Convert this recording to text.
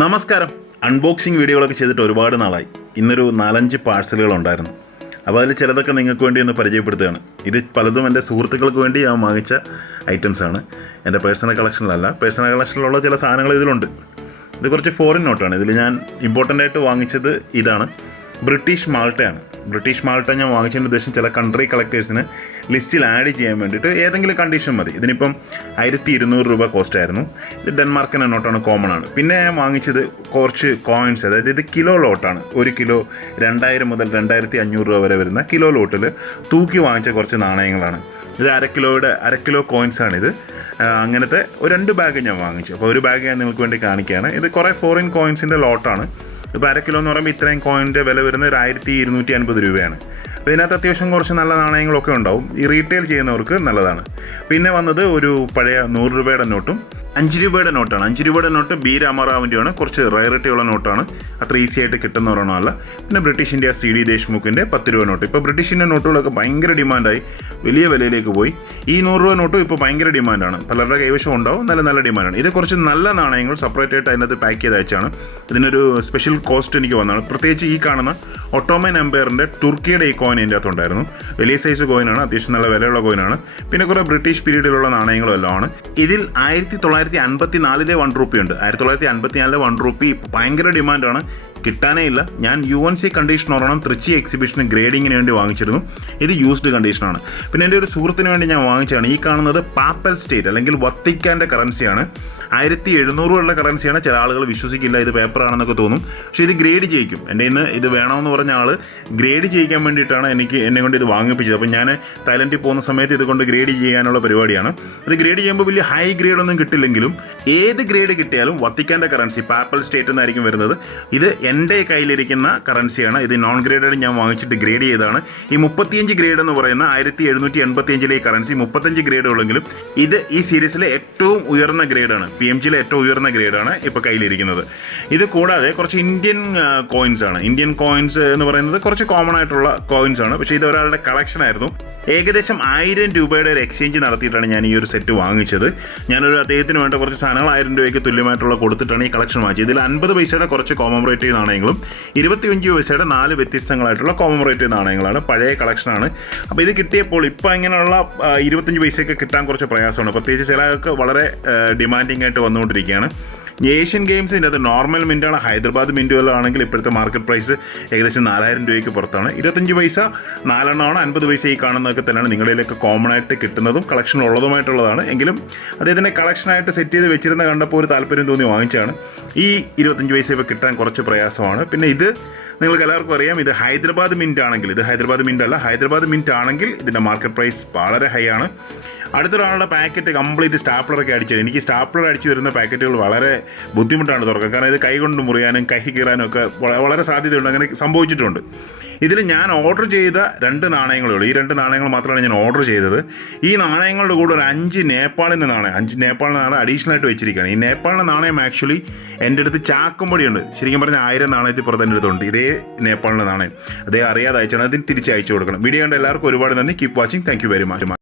നമസ്കാരം. അൺബോക്സിങ് വീഡിയോകളൊക്കെ ചെയ്തിട്ട് ഒരുപാട് നാളായി. ഇന്നൊരു 4-5 പാഴ്സലുകളുണ്ടായിരുന്നു. അപ്പോൾ അതിൽ ചിലതൊക്കെ നിങ്ങൾക്ക് വേണ്ടി ഒന്ന് പരിചയപ്പെടുത്തുകയാണ്. ഇത് പലതും എൻ്റെ സുഹൃത്തുക്കൾക്ക് വേണ്ടി ഞാൻ വാങ്ങിച്ച ഐറ്റംസാണ്. എൻ്റെ പേഴ്സണൽ കളക്ഷനിലല്ല. പേഴ്സണൽ കളക്ഷനിലുള്ള ചില സാധനങ്ങൾ ഇതിലുണ്ട്. ഇത് കുറച്ച് ഫോറിൻ നോട്ടാണ്. ഇതിൽ ഞാൻ ഇമ്പോർട്ടൻ്റ് ആയിട്ട് വാങ്ങിച്ചത് ഇതാണ്. ബ്രിട്ടീഷ് മാൾട്ടയാണ്. ബ്രിട്ടീഷ് മാൾട്ട ഞാൻ വാങ്ങിച്ചതിൻ്റെ ഉദ്ദേശം ചില കൺട്രി കളക്ടേഴ്സിന് ലിസ്റ്റിൽ ആഡ് ചെയ്യാൻ വേണ്ടിയിട്ട് ഏതെങ്കിലും കണ്ടീഷൻ മതി. ഇതിനിപ്പം 1200 രൂപ കോസ്റ്റ് ആയിരുന്നു. ഇത് ഡെൻമാർക്കിൻ്റെ നോട്ടാണ്, കോമൺ ആണ്. പിന്നെ ഞാൻ വാങ്ങിച്ചത് കുറച്ച് കോയിൻസ്, അതായത് ഇത് കിലോ ലോട്ടാണ്. 1 കിലോ 2000 മുതൽ 2500 രൂപ വരെ വരുന്ന കിലോ ലോട്ടിൽ തൂക്കി വാങ്ങിച്ച കുറച്ച് നാണയങ്ങളാണ്. ഇത് അര കിലോ കോയിൻസാണിത്. അങ്ങനത്തെ 2 ബാഗ് ഞാൻ വാങ്ങിച്ചു. അപ്പോൾ ഒരു ബാഗ് ഞാൻ നിങ്ങൾക്ക് വേണ്ടി കാണിക്കുകയാണ്. ഇത് കുറേ ഫോറിൻ കോയിൻസിൻ്റെ ലോട്ടാണ്. ഇപ്പോൾ 1 കിലോ എന്ന് പറയുമ്പോൾ ഇത്രയും കോയിൻ്റെ വില വരുന്നത് 1250 രൂപയാണ്. അപ്പോൾ ഇതിനകത്ത് അത്യാവശ്യം കുറച്ച് നല്ല നാണയങ്ങളൊക്കെ ഉണ്ടാവും. ഈ റീറ്റെയിൽ ചെയ്യുന്നവർക്ക് നല്ലതാണ്. പിന്നെ വന്നത് ഒരു പഴയ 100 രൂപയുടെ നോട്ടും 5 രൂപയുടെ നോട്ടാണ്. 5 രൂപയുടെ നോട്ട് ബി രാമറാവിൻ്റെയാണ്. കുറച്ച് റയറിറ്റി ഉള്ള നോട്ടാണ്, അത്ര ഈസി ആയിട്ട് കിട്ടുന്ന ഒരെണ്ണമല്ല. പിന്നെ ബ്രിട്ടീഷ് ഇന്ത്യ CD ദേശ്മുഖിൻ്റെ 10 രൂപ നോട്ട്. ഇപ്പോൾ ബ്രിട്ടീഷിൻ്റെ നോട്ടുകളൊക്കെ ഭയങ്കര ഡിമാൻഡായി, വലിയ വിലയിലേക്ക് പോയി. ഈ 100 രൂപ നോട്ടും ഇപ്പോൾ ഭയങ്കര ഡിമാൻഡാണ്. പലരുടെ കൈവശം ഉണ്ടാവും, നല്ല ഡിമാൻഡാണ്. ഇത് കുറച്ച് നല്ല നാണയങ്ങൾ സെപ്പറേറ്റ് ആയിട്ട് അതിനകത്ത് പാക്ക് ചെയ്ത് അയച്ചാണ്. ഇതിനൊരു സ്പെഷ്യൽ കോസ്റ്റ് എനിക്ക് വന്നതാണ്. പ്രത്യേകിച്ച് ഈ കാണുന്ന ഒട്ടോമൻ എംപയറിൻ്റെ തുർക്കിയുടെ ഈ കോയിൻ ഇതിൻ്റെ അകത്തുണ്ടായിരുന്നു. വലിയ സൈസ് കോയിനാണ്, അത്യാവശ്യം നല്ല വിലയുള്ള കോയിനാണ്. പിന്നെ കുറേ ബ്രിട്ടീഷ് പീരീഡിലുള്ള നാണയങ്ങളും എല്ലാം ആണ്. ഇതിൽ 1954 1 രൂപ ഉണ്ട്. 1954 1 രൂപ ഭയങ്കര ഡിമാൻഡാണ്, കിട്ടാനേ ഇല്ല. ഞാൻ UNC കണ്ടീഷൻ ഒരെണ്ണം തൃച്ചി എക്സിബിഷന് ഗ്രേഡിങ്ങിന് വേണ്ടി വാങ്ങിച്ചിരുന്നു. ഇത് യൂസ്ഡ് കണ്ടീഷനാണ്. പിന്നെ എൻ്റെ ഒരു സുഹൃത്തിന് വേണ്ടി ഞാൻ വാങ്ങിച്ചതാണ്. ഈ കാണുന്നത് പാപ്പൽ സ്റ്റേറ്റ് അല്ലെങ്കിൽ വത്തിക്കാൻ്റെ കറൻസിയാണ്. 1700 ഉള്ള കറൻസിയാണ്. ചില ആളുകൾ വിശ്വസിക്കില്ല, ഇത് പേപ്പറാണെന്നൊക്കെ തോന്നും. പക്ഷേ ഇത് ഗ്രേഡ് ചെയ്യിക്കും. എൻ്റെ ഇന്ന് ഇത് വേണമെന്ന് പറഞ്ഞ ആൾ ഗ്രേഡ് ചെയ്യിക്കാൻ വേണ്ടിയിട്ടാണ് എന്നെ കൊണ്ട് ഇത് വാങ്ങിപ്പിച്ചത്. അപ്പോൾ ഞാൻ തായ്ലൻഡിൽ പോകുന്ന സമയത്ത് ഇതുകൊണ്ട് ഗ്രേഡ് ചെയ്യാനുള്ള പരിപാടിയാണ്. ഇത് ഗ്രേഡ് ചെയ്യുമ്പോൾ വലിയ ഹൈ ഗ്രേഡൊന്നും കിട്ടില്ലെങ്കിലും ഏത് ഗ്രേഡ് കിട്ടിയാലും വത്തിക്കാൻ്റെ കറൻസി പാപ്പൽ സ്റ്റേറ്റ് എന്നായിരിക്കും വരുന്നത്. ഇത് എൻ്റെ കയ്യിലിരിക്കുന്ന കറൻസിയാണ്. ഇത് നോൺ ഗ്രേഡഡ് ഞാൻ വാങ്ങിച്ചിട്ട് ഗ്രേഡ് ചെയ്തതാണ്. ഈ 35 ഗ്രേഡ് എന്ന് പറയുന്ന 1785 ഈ കറൻസി 35 ഗ്രേഡ് ഉള്ളെങ്കിലും ഇത് ഈ സീരീസിലെ ഏറ്റവും ഉയർന്ന ഗ്രേഡാണ്. PMGയിലെ ഏറ്റവും ഉയർന്ന ഗ്രേഡാണ് ഇപ്പോൾ കയ്യിലിരിക്കുന്നത്. ഇത് കൂടാതെ കുറച്ച് ഇന്ത്യൻ കോയിൻസ് ആണ്. ഇന്ത്യൻ കോയിൻസ് എന്ന് പറയുന്നത് കുറച്ച് കോമൺ ആയിട്ടുള്ള കോയിൻസ് ആണ്. പക്ഷേ ഇത് ഒരാളുടെ കളക്ഷൻ ആയിരുന്നു. ഏകദേശം 1000 രൂപയുടെ ഒരു എക്സ്ചേഞ്ച് നടത്തിയിട്ടാണ് ഞാൻ ഈ ഒരു സെറ്റ് വാങ്ങിച്ചത്. ഞാനൊരു അദ്ദേഹത്തിന് വേണ്ട കുറച്ച് സാധനങ്ങൾ 1000 രൂപയ്ക്ക് തുല്യമായിട്ടുള്ള കൊടുത്തിട്ടാണ് ഈ കളക്ഷൻ വാങ്ങിച്ചത്. ഇതിൽ 50 പൈസയുടെ കുറച്ച് കോമമറേറ്റീവ് നാണയങ്ങളും 25 പൈസയുടെ 4 വ്യത്യസ്തങ്ങളായിട്ടുള്ള കോമമറേറ്റീവ് നാണയങ്ങളാണ്. പഴയ കളക്ഷനാണ്. അപ്പോൾ ഇത് കിട്ടിയപ്പോൾ ഇപ്പോൾ ഇങ്ങനെയുള്ള 25 പൈസയൊക്കെ കിട്ടാൻ കുറച്ച് പ്രയാസമാണ്. പ്രത്യേകിച്ച് ചിലർക്ക് വളരെ ഡിമാൻഡിങ് ആയിട്ട് വന്നുകൊണ്ടിരിക്കുകയാണ്. ഏഷ്യൻ ഗെയിംസിൻ്റെ അത് നോർമൽ മിൻറ്റാണ്. ഹൈദരാബാദ് മിൻറ്റ് വല്ലതും ആണെങ്കിൽ ഇപ്പോഴത്തെ മാർക്കറ്റ് പ്രൈസ് ഏകദേശം 4000 രൂപയ്ക്ക് പുറത്താണ്. 25 പൈസ 4 എണ്ണമാണ്. 50 പൈസ ഈ കാണുന്നതൊക്കെ തന്നെയാണ് നിങ്ങളിലേക്ക് കോമൺ ആയിട്ട് കിട്ടുന്നതും കളക്ഷൻ ഉള്ളതുമായിട്ടുള്ളതാണ്. എങ്കിലും അദ്ദേഹത്തിൻ്റെ കളക്ഷനായിട്ട് സെറ്റ് ചെയ്ത് വെച്ചിരുന്ന കണ്ടപ്പോൾ ഒരു താല്പര്യം തോന്നി വാങ്ങിച്ചാണ്. ഈ 25 പൈസ ഇപ്പോൾ കിട്ടാൻ കുറച്ച് പ്രയാസമാണ്. പിന്നെ ഇത് നിങ്ങൾക്ക് എല്ലാവർക്കും അറിയാം, ഇത് ഹൈദരാബാദ് മിൻറ്റ് ആണെങ്കിൽ, ഇത് ഹൈദരാബാദ് മിൻറ്റ് അല്ല, ഹൈദരാബാദ് മിൻറ്റ് ആണെങ്കിൽ ഇതിൻ്റെ മാർക്കറ്റ് പ്രൈസ് വളരെ ഹൈ ആണ്. അടുത്തൊരാളുടെ പാക്കറ്റ് കംപ്ലീറ്റ് സ്റ്റാപ്ലറൊക്കെ അടിച്ചത്. എനിക്ക് സ്റ്റാപ്ലർ അടിച്ച് വരുന്ന പാക്കറ്റുകൾ വളരെ ബുദ്ധിമുട്ടാണ് തുറക്കുക. കാരണം ഇത് കൈ കൊണ്ട് മുറിയാനും കൈ കീറാനും ഒക്കെ വളരെ സാധ്യതയുണ്ട്. അങ്ങനെ സംഭവിച്ചിട്ടുണ്ട്. ഇതിൽ ഞാൻ ഓർഡർ ചെയ്ത 2 നാണയങ്ങളേ ഉള്ളൂ. ഈ 2 നാണയങ്ങൾ മാത്രമാണ് ഞാൻ ഓർഡർ ചെയ്തത്. ഈ നാണയങ്ങളുടെ കൂടെ ഒരു 5 നേപ്പാളിൻ്റെ നാണയം, 5 നേപ്പാളിൻ്റെ നാണയം അഡീഷണൽ ആയിട്ട് വെച്ചിരിക്കുകയാണ്. ഈ നേപ്പാളിൻ്റെ നാണയം ആക്ച്വലി എൻ്റെ അടുത്ത് ചാക്കുംപടിയുണ്ട്. ശരിക്കും പറഞ്ഞാൽ 1000 നാണയത്തിൽ പുറത്ത് എൻ്റെ അടുത്തുണ്ട്. ഇതേ നേപ്പാളിൻ്റെ നാണയം അദ്ദേഹം അറിയാതെ അയച്ചാണ്. അതിന് തിരിച്ച് അയച്ചു കൊടുക്കണം. വീഡിയോ കണ്ട എല്ലാവർക്കും ഒരുപാട് നന്ദി. Keep watching. Thank you very much.